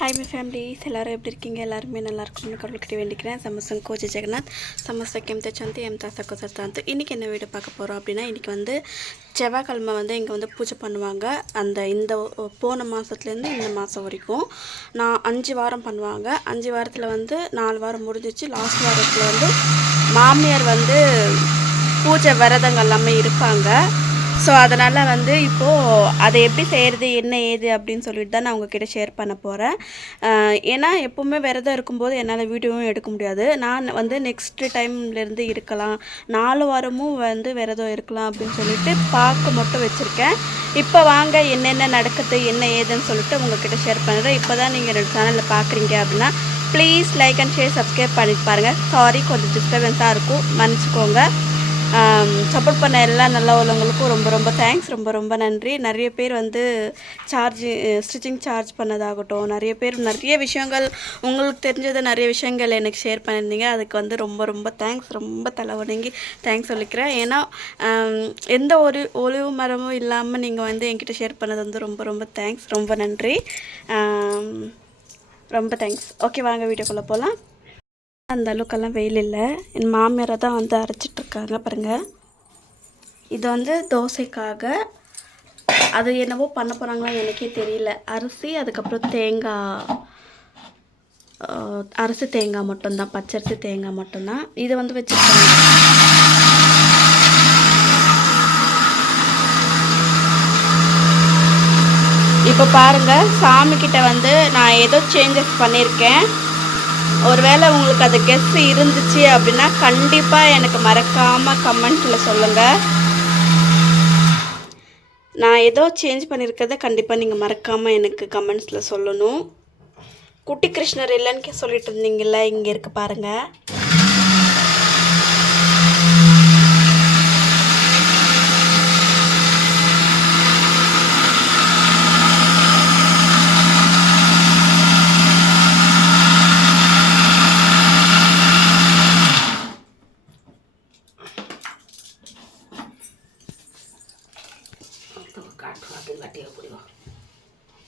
Hi my families எல்லோரும் எப்படி இருக்கீங்க? எல்லாருமே நல்லா இருக்கணும்னு கடவுள்கிட்ட வேண்டிக்கிறேன். சமசம் கோச் ஜெகநாத் சமச கெம்த சந்த் எம் தாசா கோசர் சாந்த். இன்றைக்கி என்ன வீடு பார்க்க போகிறோம் அப்படின்னா இன்றைக்கி வந்து செவ்வாய்க்கிழமை வந்து இங்கே வந்து பூஜை பண்ணுவாங்க. அந்த இந்த போன மாதத்துலேருந்து இந்த மாதம் வரைக்கும் நான் அஞ்சு வாரம் பண்ணுவாங்க. அஞ்சு வாரத்தில் வந்து நாலு வாரம் முடிஞ்சிச்சு. லாஸ்ட் வாரத்தில் வந்து மாமியார் வந்து பூஜை விரதங்கள் எல்லாமே இருப்பாங்க. ஸோ அதனால் வந்து இப்போது அதை எப்படி செய்கிறது என்ன ஏது அப்படின்னு சொல்லிட்டு தான் நான் உங்ககிட்ட ஷேர் பண்ண போகிறேன் ஏன்னா எப்போவுமே விரதம் இருக்கும்போது என்னால் வீடியோவும் எடுக்க முடியாது. நான் வந்து நெக்ஸ்ட் டைம்லேருந்து இருக்கலாம். நாலு வாரமும் வந்து விரதம் இருக்கலாம் அப்படின்னு சொல்லிட்டு பார்க்க மட்டும் வச்சுருக்கேன். இப்போ வாங்க என்னென்ன நடக்குது என்ன ஏதுன்னு சொல்லிட்டு உங்ககிட்ட ஷேர் பண்ணுறேன் இப்போ தான் நீங்கள் ரெண்டு சேனலில் பார்க்குறீங்க அப்படின்னா please like and share subscribe பண்ணிட்டு பாருங்கள் சாரி கொஞ்சம் டிஸ்டர்பன்ஸாக இருக்கும். மன்னிச்சிக்கோங்க. சப்போர்ட் பண்ண எல்லா நல்ல உள்ளவங்களுக்கும் ரொம்ப ரொம்ப தேங்க்ஸ் ரொம்ப ரொம்ப நன்றி. நிறைய பேர் வந்து சார்ஜ் ஸ்டிச்சிங் சார்ஜ் பண்ணதாகட்டும் நிறைய பேர் நிறைய விஷயங்கள் உங்களுக்கு தெரிஞ்சது நிறைய விஷயங்கள் எனக்கு ஷேர் பண்ணியிருந்தீங்க. அதுக்கு வந்து ரொம்ப ரொம்ப தேங்க்ஸ் ரொம்ப தலை வணங்கி தேங்க்ஸ் சொல்லிக்கிறேன். ஏன்னா எந்த ஒரு ஒளிவு மரமும் இல்லாமல் நீங்கள் வந்து என்கிட்ட ஷேர் பண்ணது வந்து ரொம்ப ரொம்ப தேங்க்ஸ் ரொம்ப நன்றி. ரொம்ப தேங்க்ஸ் ஓகே வாங்க வீடியோக்குள்ளே போகலாம் அந்த அளவுக்கெல்லாம் வெயில் இல்லை. என் மாமியாரை தான் வந்து அரைச்சிட்ருக்காங்க பாருங்கள் இது வந்து தோசைக்காக. அது என்னவோ பண்ண போகிறாங்களா எனக்கே தெரியல. அரிசி அதுக்கப்புறம் தேங்காய் அரிசி தேங்காய் மட்டும்தான். பச்சரிசி தேங்காய் மட்டும்தான். இதை வந்து வச்சுருக்காங்க. இப்போ பாருங்கள் சாமிக்கிட்ட வந்து நான் ஏதோ சேஞ்சஸ் பண்ணியிருக்கேன் ஒருவேளை உங்களுக்கு அது கெஸ் இருந்துச்சு அப்படின்னா கண்டிப்பாக எனக்கு மறக்காமல் கமெண்ட்டில் சொல்லுங்கள் நான் ஏதோ சேஞ்ச் பண்ணியிருக்கிறத கண்டிப்பாக நீங்கள் மறக்காமல் எனக்கு கமெண்ட்ஸில் சொல்லணும். குட்டி கிருஷ்ணர் இல்லைன்னு சொல்லிட்டு இருந்தீங்கல்ல இங்கே இருக்க பாருங்கள்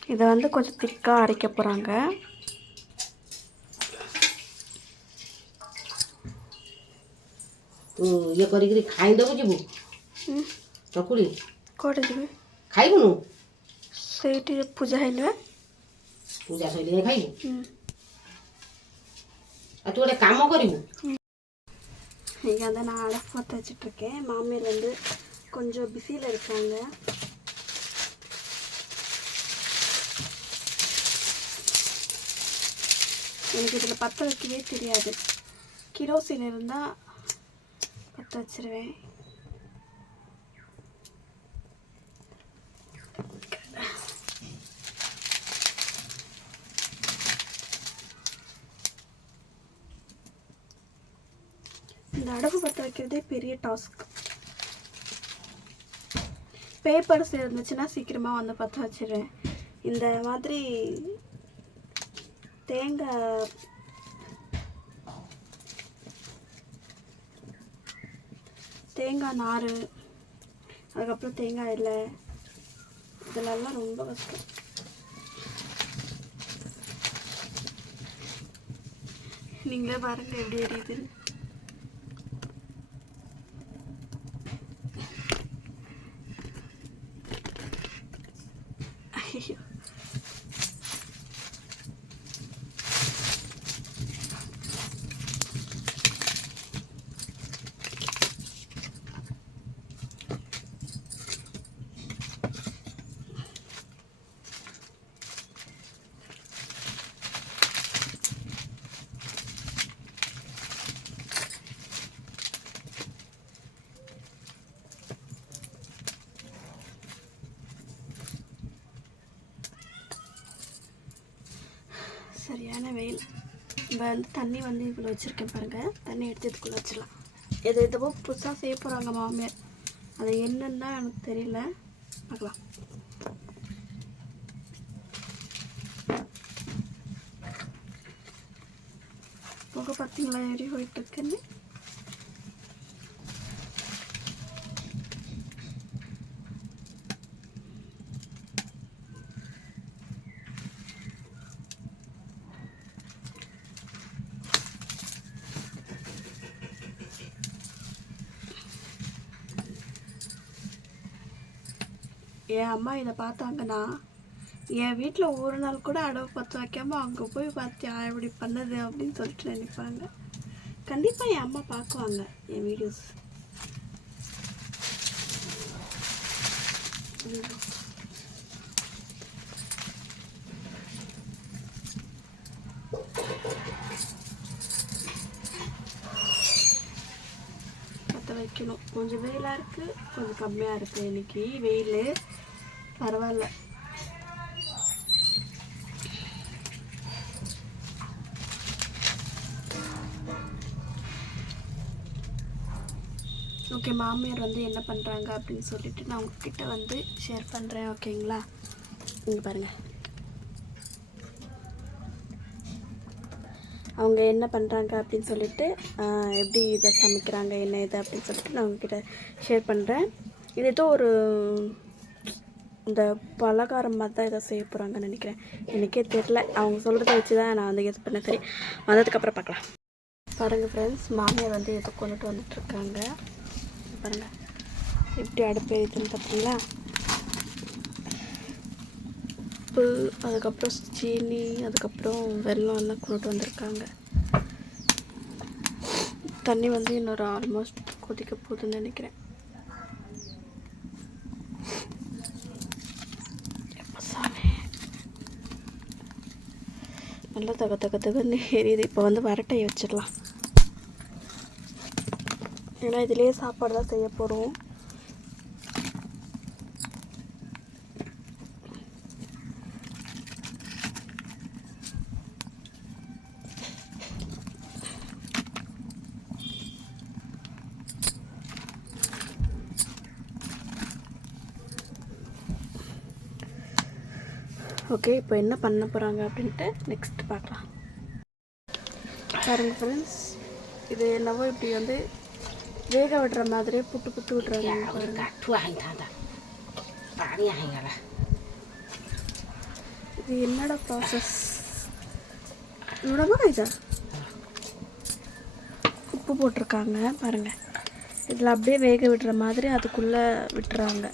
இதை வந்து கொஞ்சம் திக்காக அரைக்க போகிறாங்க ତୁ ଇଏ କରିକିରି ଖାଇଦେବୁ ଯିବୁ ଚକୁଳି କୁଆଡ଼େ ଯିବେ ଖାଇବୁନୁ ସେଇଠି ପୂଜା ହେଇନେବେ ପୂଜା ସରିଲେ ଖାଇବୁ ଆଉ ତୁ ଗୋଟେ କାମ କରିବୁ இங்கே வந்து நான் அடப்பு பற்ற வச்சிட்ருக்கேன் மாமியார் வந்து கொஞ்சம் பிஸியில் இருக்காங்க எனக்கு இதில் பற்ற வைக்கவே தெரியாது. கிரோசின் இருந்தால் பற்ற வச்சிருவேன். இந்த அடகு பற்ற வைக்கிறதே பெரிய டாஸ்க். பேப்பர்ஸ் இருந்துச்சுன்னா சீக்கிரமாக வந்து பற்ற வச்சிருவேன். இந்த மாதிரி தேங்காய் தேங்காய் நார் அதுக்கப்புறம் தேங்காய் இல்லை இதெல்லாம் ரொம்ப கஷ்டம். நீங்களே பாருங்கள் எப்படி எரியுதுன்னு ஐயோ சரியான வெயில் இப்போ வந்து தண்ணி வந்து இவ்வளோ வச்சுருக்கேன் பாருங்கள் தண்ணி எடுத்து இதுக்குள்ளே வச்சிடலாம். எது எதுவோ புதுசாக செய்ய போகிறாங்க மாமியார் அது என்னன்னா எனக்கு தெரியல. பார்க்கலாம். புகை பார்த்தீங்களா? எரி போயிட்டுருக்குன்னு என் அம்மா இதை பார்த்தாங்கன்னா என் வீட்டில் ஒரு நாள் கூட அடவு பற்ற வைக்காமல் அங்கே போய் பார்த்தியா இப்படி பண்ணது அப்படின்னு சொல்லிட்டு நினைப்பாங்க. கண்டிப்பாக என் அம்மா பார்க்குவாங்க என் வீடியோஸ் பற்ற வைக்கணும். கொஞ்சம் வெயிலாக இருக்குது கொஞ்சம் கம்மியாக இருக்குது இன்னைக்கு வெயில். பரவாயில்ல. ஓகே மாமியார் வந்து என்ன பண்ணுறாங்க அப்படின்னு சொல்லிட்டு நான் உங்ககிட்ட வந்து ஷேர் பண்ணுறேன் ஓகேங்களா இங்கே பாருங்கள் அவங்க என்ன பண்ணுறாங்க அப்படின்னு சொல்லிட்டு எப்படி இதை சமைக்கிறாங்க என்ன இது அப்படின்னு சொல்லிட்டு நான் உங்ககிட்ட ஷேர் பண்ணுறேன் இது ஏதோ ஒரு இந்த பலகாரம் மாதிரி தான் இதை செய்ய போகிறாங்கன்னு நினைக்கிறேன். எனக்கே தெரில அவங்க சொல்கிறத வச்சு தான் நான் வந்து இது பண்ண சரி வந்ததுக்கப்புறம் பார்க்கலாம். பாருங்கள் ஃப்ரெண்ட்ஸ் மாமியார் வந்து எதை கொண்டுட்டு வந்துட்டுருக்காங்க பாருங்கள் இப்படி அடுப்பு எரியுதுன்னு பார்த்தீங்களா உப்பு அதுக்கப்புறம் சீனி அதுக்கப்புறம் வெள்ளம் எல்லாம் கொண்டுட்டு வந்திருக்காங்க. தண்ணி வந்து இன்னொரு ஆல்மோஸ்ட் கொதிக்க போகுதுன்னு நினைக்கிறேன் எப்பா சாமி. நல்லா தக தக தகன்னு எரியுது. இப்போ வந்து வரட்டையை வச்சிடலாம். ஏன்னா இதுலேயே சாப்பாடு தான் செய்ய போகிறோம் ஓகே இப்போ என்ன பண்ண போகிறாங்க அப்படின்ட்டு நெக்ஸ்ட் பார்க்கலாம். பாருங்க ஃப்ரெண்ட்ஸ் இது என்னவோ இப்படி வந்து வேக விடுற மாதிரியே புட்டு புட்டு விடுறாங்க. இது என்னோட ப்ராசஸ் இவ்வளோமா இதா? உப்பு போட்டிருக்காங்க பாருங்கள் இதில் அப்படியே வேக விடுற மாதிரி அதுக்குள்ளே விட்டுறாங்க.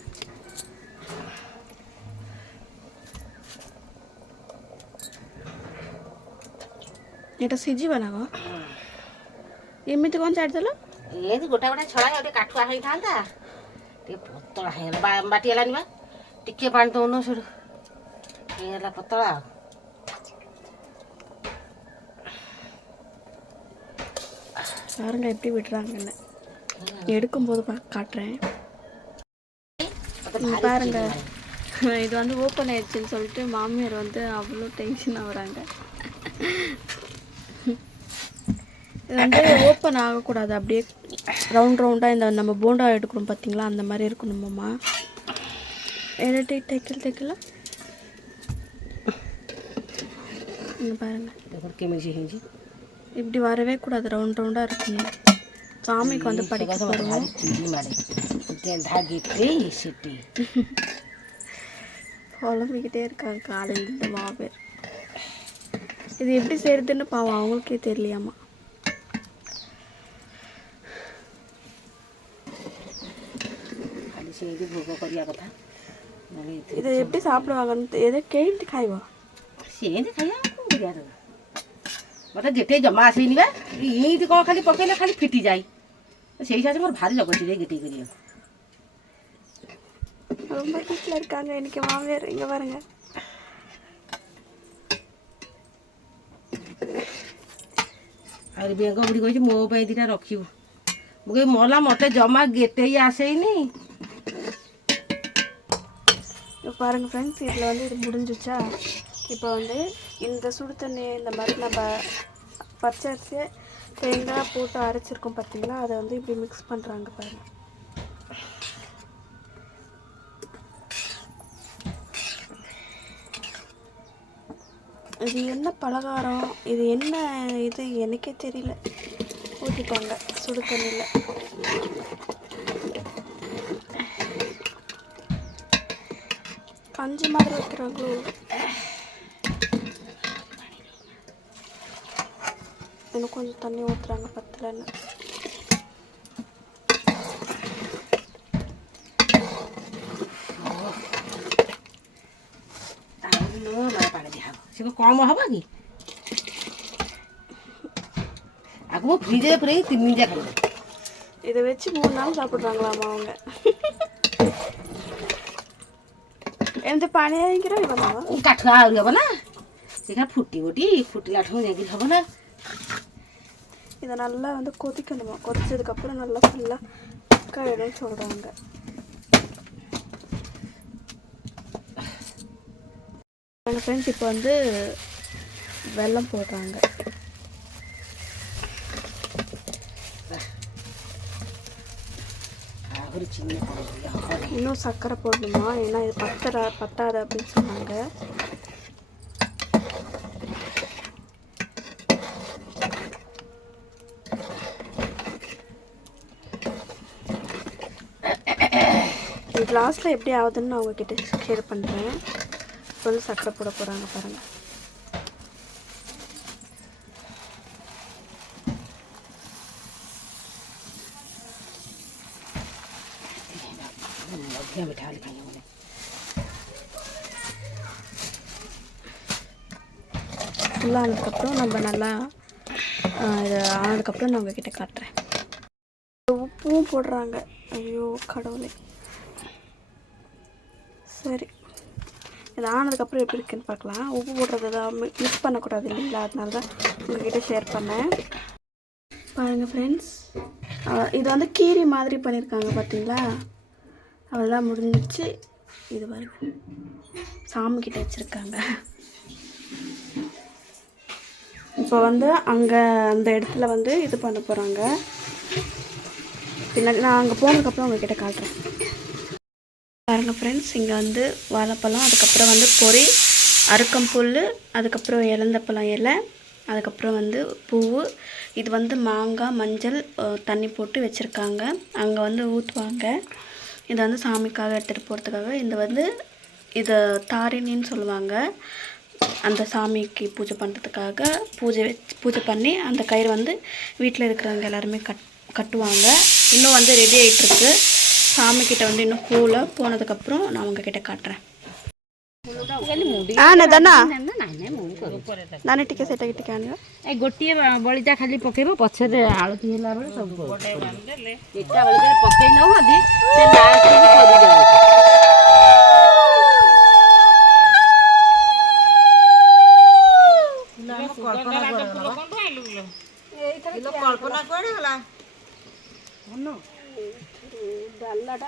ଏଇଟା ସିଝିବ ନା କଣ ଏମିତି କ'ଣ ଛାଡ଼ିଦେଲ ଏମିତି ଗୋଟା ଗୋଟା ଛଡ଼ା ଗୋଟେ କାଠୁଆ ହେଇଥାନ୍ତା ଟିକେ ପତଳା ହେଇଗଲା ବା- ବାଟି ହେଲାନି ବା ଟିକେ ପାଣି ଦଉନ ସେଠୁ ହେଇଗଲା ପତଳା ଆଉ பாருங்க எப்படி விடுறாங்கன்னு எடுக்கும்போது பா காட்டுறேன் ମତେ இங்க ଭାରି பாருங்க ଚିଡି இது வந்து ஓப்பன் ஆயிடுச்சுன்னு சொல்லிட்டு மாமியார் வந்து அவ்வளோ டென்ஷன் ஆகுறாங்க இது வந்து ஓப்பன் ஆகக்கூடாது. அப்படியே ரவுண்ட் ரவுண்டாக இந்த நம்ம போண்டா எடுக்கிறோம் பார்த்தீங்களா அந்த மாதிரி இருக்கணுமாம்மா இரட்டை தைக்கல் தைக்கல. பாருங்கள் இப்படி வரவே கூடாது. ரவுண்ட் ரவுண்டாக இருக்கணும். சாமிக்கு வந்து படிக்க போகிறோம் இருக்காங்க காலையில் இந்த மாவேர் இது எப்படி செய்கிறதுன்னு பாவம் அவங்களுக்கே தெரியலையாம்மா ଖାଲି ସେମିତି ଭୋଗ କରିବା କଥା ନହେଲେ ଏଥିରେ இதை எப்படி சாப்பிடுவாங்கன்னு தெ- எதை கேட்டு ଖାଇବ ସେମିତି ଖାଇବା ଆଉ କ'ଣ କରିବା ତାକୁ ମତେ ଗେଟେଇ ଜମା ଆସେନି ବା ଏମିତି କ'ଣ ଖାଲି ପକେଇଲେ ଖାଲି ଫିଟିଯାଏ ସେଇ ସାଥେ ମୋର ଭାରି ଜଗଛି ଯେ ଗେଟେଇ କରିବାକୁ ரொம்ப வீட்டில் இருக்காங்க இன்னைக்கு மாமியார் இங்கே பாருங்க ଆହୁରି ବେଙ୍ଗ ବୁଢ଼ୀ କହିଛି ମୋ ପାଇଁ ଦୁଇଟା ରଖିବୁ ମୁଁ କହିବି ମଲା ମତେ ଜମା ଗେଟେଇ ଆସେଇନି பாருங்கள் ஃப்ரெண்ட்ஸ் இதில் வந்து இது முடிஞ்சிச்சா? இப்போ வந்து இந்த சுடு தண்ணி இந்த மாதிரி நம்ம பச்சை அரிசியை தேங்காய் போட்டு அரைச்சிருக்கோம் பார்த்தீங்களா அதை வந்து இப்படி மிக்ஸ் பண்ணுறாங்க பாருங்கள் இது என்ன பலகாரம்? இது என்ன இது? எனக்கே தெரியல. ஊற்றிட்டாங்க சுடு தண்ணியில். பஞ்சு மாதிரி வைக்கிறாங்களோ இன்னும் கொஞ்சம் தண்ணி ஊற்றுறாங்க பத்தலைன்னு কম হব কি আগে ফ্রিজে ফ্রিজ তিন দিন যা খাবে இதை வச்சு மூணு நாள் சாப்பிட்றாங்களாமா அவங்க? ଏମିତି ପାଣି ହେଇକିରି ରହିବ ନା କାଠ ଆହୁରି ହବ ନା ସେଇଟା ଫୁଟି ଫୁଟି ଫୁଟିଲାଠୁ ଯାଇକି ହବ ନା இதை நல்லா வந்து கொதிக்கணுமா கொதிச்சதுக்கப்புறம் நல்லா ஃபுல்லாக கழிடும்னு சொல்கிறாங்க எங்கள் ஃப்ரெண்ட்ஸ் இப்போ வந்து வெல்லம் போடுறாங்க இன்னும் சர்க்கரை போடணுமா? ஏன்னா இது பத்தரா பத்தாது அப்படின்னு சொன்னாங்க. லாஸ்ட்டில் எப்படி ஆகுதுன்னு நான் உங்ககிட்ட ஷேர் பண்ணுறேன் சொல்லி சர்க்கரை போட போகிறாங்க பாருங்கள் यहाँ बिठा लिया मैंने ஃபுல்லாக ஆனதுக்கப்புறம் நம்ம நல்லா இது ஆனதுக்கப்புறம் நான் உங்ககிட்ட காட்டுறேன் உப்பும் போடுறாங்க ஐயோ கடவுளே சரி இது ஆனதுக்கப்புறம் எப்படி இருக்குன்னு பார்க்கலாம் உப்பு போடுறது தான் மிஸ் பண்ணக்கூடாது இல்லைங்களா அதனால தான் உங்ககிட்ட ஷேர் பண்ணேன் பாருங்கள் ஃப்ரெண்ட்ஸ் இது வந்து கீரி மாதிரி பண்ணியிருக்காங்க பார்த்தீங்களா அவ்வளோதான் முடிஞ்சிச்சு இது பாருங்க. சாமி கிட்ட வச்சுருக்காங்க. இப்போ வந்து அங்கே அந்த இடத்துல வந்து இது பண்ண போகிறாங்க பின்னாடி நான் அங்கே போனதுக்கப்புறம் உங்ககிட்ட காட்டுறேன். பாருங்க ஃப்ரெண்ட்ஸ் இங்கே வந்து வாழைப்பழம் அதுக்கப்புறம் வந்து பொரி அருக்கம்புல் அதுக்கப்புறம் இலந்தப்பழம் இலை அதுக்கப்புறம் வந்து பூவு இது வந்து மாங்காய் மஞ்சள் தண்ணி போட்டு வச்சுருக்காங்க. அங்கே வந்து ஊற்றுவாங்க இதை வந்து சாமிக்காக எடுத்துகிட்டு போகிறதுக்காக இந்த வந்து இதை தாரிணின்னு சொல்லுவாங்க. அந்த சாமிக்கு பூஜை பண்ணுறதுக்காக பூஜை வச்சு பூஜை பண்ணி அந்த கயிறு வந்து வீட்டில் இருக்கிறவங்க எல்லாருமே கட் கட்டுவாங்க. இன்னும் வந்து ரெடி ஆகிட்டுருக்கு சாமிக்கிட்ட வந்து இன்னும் போகல போனதுக்கப்புறம் நான் உங்ககிட்ட காட்டுறேன். ஆ ଦାନା ନାଇଁ ନାଇଁ ମୁଁ କରେ ଦାନା ଟିକେ ସେଇଟା ଟିକେ ଆଣିବ ଏ ଗୋଟିଏ ବଳିଟା ଖାଲି ପକେଇବ ପଛରେ ଆଳତି ହେଲା ବେଳେ ସବୁ ଏଟା ବଳିଟା ପକେଇ ନଉ ଯଦି ସେ ଲାଷ୍ଟକୁ ସରିଯାଉ ଡାଲାଟା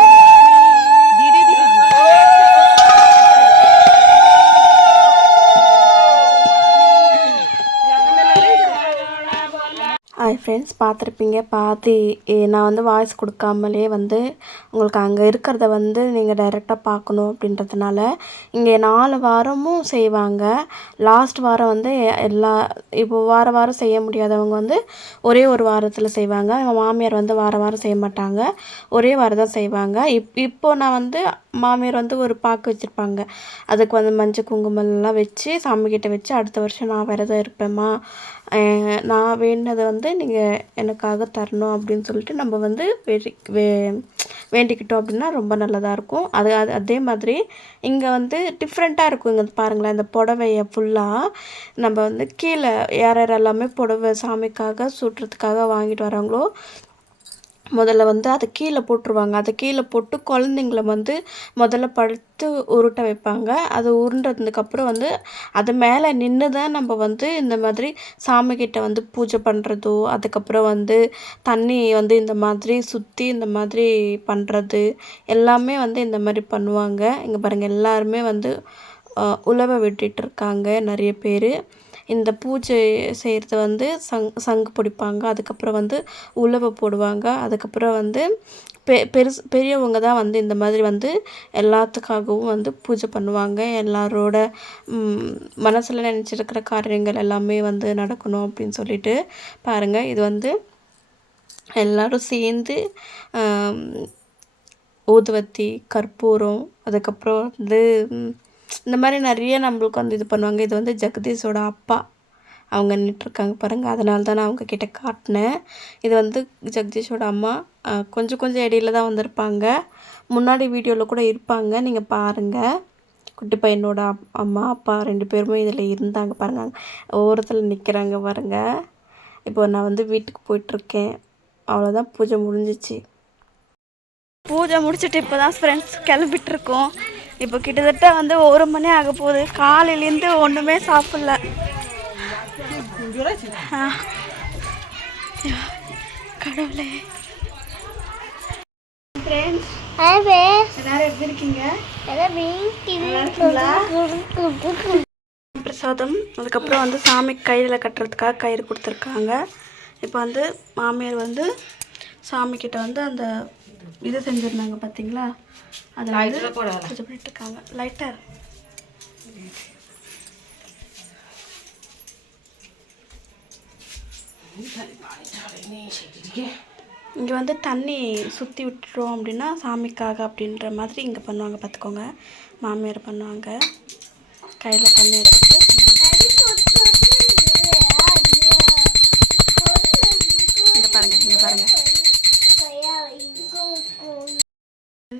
ஃப்ரெண்ட்ஸ் பார்த்துருப்பீங்க. பாதி நான் வந்து வாய்ஸ் கொடுக்காமலே வந்து உங்களுக்கு அங்கே இருக்கிறத வந்து நீங்கள் டைரெக்டாக பார்க்கணும் அப்படின்றதுனால இங்கே நாலு வாரமும் செய்வாங்க. லாஸ்ட் வாரம் வந்து எல்லா இப்போ வார வாரம் செய்ய முடியாதவங்க வந்து ஒரே ஒரு வாரத்தில் செய்வாங்க. எங்கள் மாமியார் வந்து வார வாரம் செய்ய மாட்டாங்க. ஒரே வாரம் தான் செய்வாங்க. இப் இப்போது நான் வந்து மாமியார் வந்து ஒரு பாக்கு வச்சுருப்பாங்க. அதுக்கு வந்து மஞ்சள் குங்குமம் எல்லாம் வச்சு சாமிக்கிட்ட வச்சு அடுத்த வருஷம் நான் விரதம் இருப்பேம்மா. நான் வேண்டினதை வந்து நீங்கள் எனக்காக தரணும் அப்படின்னு சொல்லிட்டு நம்ம வந்து வே வேண்டிக்கிட்டோம் அப்படின்னா ரொம்ப நல்லதாக இருக்கும். அது அது அதே மாதிரி இங்கே வந்து டிஃப்ரெண்ட்டாக இருக்கும். இங்கே பாருங்களேன் இந்த புடவையை ஃபுல்லாக நம்ம வந்து கீழே யார் யார் எல்லாமே புடவை சாமிக்காக சூட்டுறதுக்காக வாங்கிட்டு வராங்களோ முதல்ல வந்து அதை கீழே போட்டுருவாங்க. அதை கீழே போட்டு குழந்தைங்கள வந்து முதல்ல படுத்து உருட்ட வைப்பாங்க. அது உருண்டதுக்கப்புறம் வந்து அது மேலே நின்று தான் நம்ம வந்து இந்த மாதிரி சாமிக்கிட்ட வந்து பூஜை பண்ணுறதோ அதுக்கப்புறம் வந்து தண்ணி வந்து இந்த மாதிரி சுற்றி இந்த மாதிரி பண்ணுறது எல்லாமே வந்து இந்த மாதிரி பண்ணுவாங்க. இங்கே பாருங்கள் எல்லாருமே வந்து உழவை விட்டுட்டு இருக்காங்க நிறைய பேர். இந்த பூஜை செய்கிறது வந்து சங் சங்கு பிடிப்பாங்க. அதுக்கப்புறம் வந்து உழவை போடுவாங்க. அதுக்கப்புறம் வந்து பெ பெருசு பெரியவங்க தான் வந்து இந்த மாதிரி வந்து எல்லாத்துக்காகவும் வந்து பூஜை பண்ணுவாங்க. எல்லாரோட மனசில் நினச்சிருக்கிற காரியங்கள் எல்லாமே வந்து நடக்கணும் அப்படின்னு சொல்லிட்டு பாருங்கள் இது வந்து எல்லோரும் சேர்ந்து ஊதுவத்தி கற்பூரம் அதுக்கப்புறம் வந்து இந்த மாதிரி நிறைய நம்மளுக்கு வந்து இது பண்ணுவாங்க. இது வந்து ஜெகதீஷோட அப்பா. அவங்க நின்றுருக்காங்க பாருங்கள் அதனால தான் நான் அவங்கக்கிட்ட காட்டினேன். இது வந்து ஜெகதீஷோட அம்மா. கொஞ்சம் கொஞ்சம் இடையில தான் வந்திருப்பாங்க. முன்னாடி வீடியோவில் கூட இருப்பாங்க. நீங்கள் பாருங்கள் குட்டி பையனோட அப்- அம்மா அப்பா ரெண்டு பேருமே இதில் இருந்தாங்க பாருங்கள் ஓரத்தில் நிற்கிறாங்க பாருங்கள் இப்போ நான் வந்து வீட்டுக்கு போயிட்டுருக்கேன். அவ்வளோதான் பூஜை முடிஞ்சிச்சு. பூஜை முடிச்சுட்டு இப்போ தான் ஃப்ரெண்ட்ஸ் கிளம்பிட்டுருக்கோம். இப்போ கிட்டத்தட்ட வந்து ஒரு மணி ஆக போகுது. காலையிலேருந்து ஒன்றுமே சாப்பிடல. கடவுளே. ஃப்ரெண்ட்ஸ் எல்லாரும் எப்படி இருக்கீங்க? பிரசாதம். அதுக்கப்புறம் வந்து சாமி கையில் கட்டுறதுக்காக கயிறு கொடுத்துருக்காங்க. இப்போ வந்து மாமியார் வந்து சாமிக்கிட்ட வந்து அந்த இது செஞ்சுருந்தாங்க பார்த்தீங்களா அதை வந்து லைட்டர் போடல. பூஜை பண்ணிட்டு இருக்காங்க லைட்டர் இங்கே வந்து தண்ணி சுற்றி விட்டுறோம் அப்படின்னா சாமிக்காக அப்படின்ற மாதிரி இங்கே பண்ணுவாங்க பார்த்துக்கோங்க மாமியார் பண்ணுவாங்க. கையில் தண்ணி எடுத்துட்டு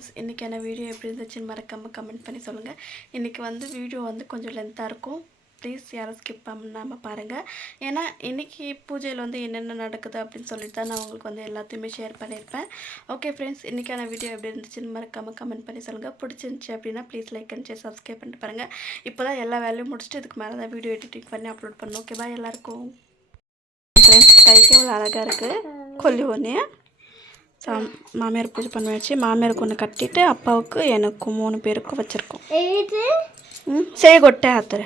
ஃப்ரெண்ட்ஸ் இன்றைக்கான வீடியோ எப்படி இருந்துச்சுன்னு மறக்காமல் கமெண்ட் பண்ணி சொல்லுங்கள் இன்றைக்கி வந்து வீடியோ வந்து கொஞ்சம் லென்த்தாக இருக்கும். ப்ளீஸ் யாரும் ஸ்கிப் பண்ணாமல் பாருங்கள் ஏன்னா இன்றைக்கி பூஜையில் வந்து என்னென்ன நடக்குது அப்படின்னு சொல்லிட்டு தான் நான் உங்களுக்கு வந்து எல்லாத்தையுமே ஷேர் பண்ணியிருப்பேன். ஓகே ஃப்ரெண்ட்ஸ் இன்றைக்கான வீடியோ எப்படி இருந்துச்சுன்னு மறக்காமல் கமெண்ட் பண்ணி சொல்லுங்கள் பிடிச்சிருந்துச்சி அப்படின்னா please like and share subscribe பண்ணிட்டு பாருங்கள் இப்போ தான் எல்லா வேலையும் முடிச்சுட்டு இதுக்கு மேலே தான் வீடியோ எடிட்டிங் பண்ணி அப்லோட் பண்ணணும். ஓகேவா எல்லாருக்கும். ஃப்ரெண்ட்ஸ் கைக்கு எவ்வளோ அழகாக இருக்குது கொல்லி ஒன்று சாம் மாமியார் பூஜை பண்ண வச்சு மாமியாருக்கு ஒன்று கட்டிட்டு அப்பாவுக்கு எனக்கும் மூணு பேருக்கும் வச்சுருக்கோம். ம் சே கொட்டை ஆத்துற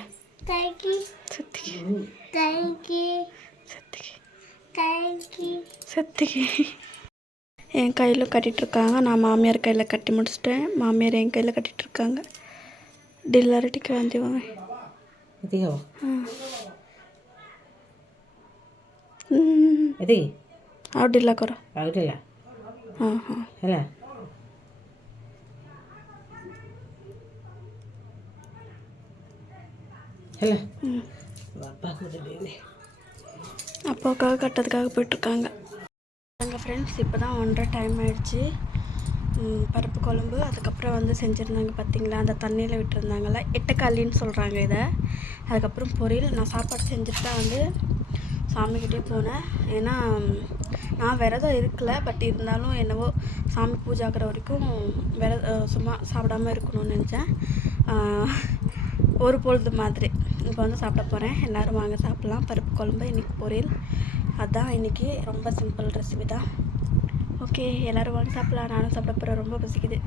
செத்துக்கி என் கையில் கட்டிகிட்ருக்காங்க நான் மாமியார் கையில் கட்டி முடிச்சிட்டேன். மாமியார் என் கையில் கட்டிகிட்ருக்காங்க டில்லரட்டிக்கு வந்துவாங்க ಹ್ಮ್ ಅದೇ ಅವ್ಡಿಲ್ಲ ಕೊರ ಅವ್ಡಿಲ್ಲ ହେଲା ହଁ ହଁ ହେଲା ହେଲା ବାପାକୁ ଦେବି அப்பாவுக்காக கட்டதுக்காக போயிட்டுருக்காங்க எங்கள் ஃப்ரெண்ட்ஸ் இப்போ தான் ஒன்றரை டைம் ஆயிடுச்சு ம், பருப்பு குழம்பு அதுக்கப்புறம் வந்து செஞ்சுருந்தாங்க பார்த்தீங்களா அந்த தண்ணியில் விட்டுருந்தாங்கல்ல எட்டுக்காலின்னு சொல்கிறாங்க இதை அதுக்கப்புறம் பொரியல் நான் சாப்பாடு செஞ்சுட்டு தான் வந்து சாமிக்கிட்டே போனேன். ஏன்னா நான் விரதம் இருக்கல பட் இருந்தாலும் என்னவோ சாமி பூஜை ஆகிற வரைக்கும் விர சும்மா சாப்பிடாம இருக்கணும்னு நினச்சேன். ஒரு பொழுது மாதிரி. இப்போ வந்து சாப்பிட போகிறேன் எல்லோரும் வாங்க சாப்பிட்லாம். பருப்பு குழம்பு இன்றைக்கி பொரியல். அதுதான் இன்றைக்கி ரொம்ப சிம்பிள் ரெசிபி தான். ஓகே எல்லோரும் வாங்க சாப்பிட்லாம். நானும் சாப்பிட போகிறேன் ரொம்ப பசிக்குது.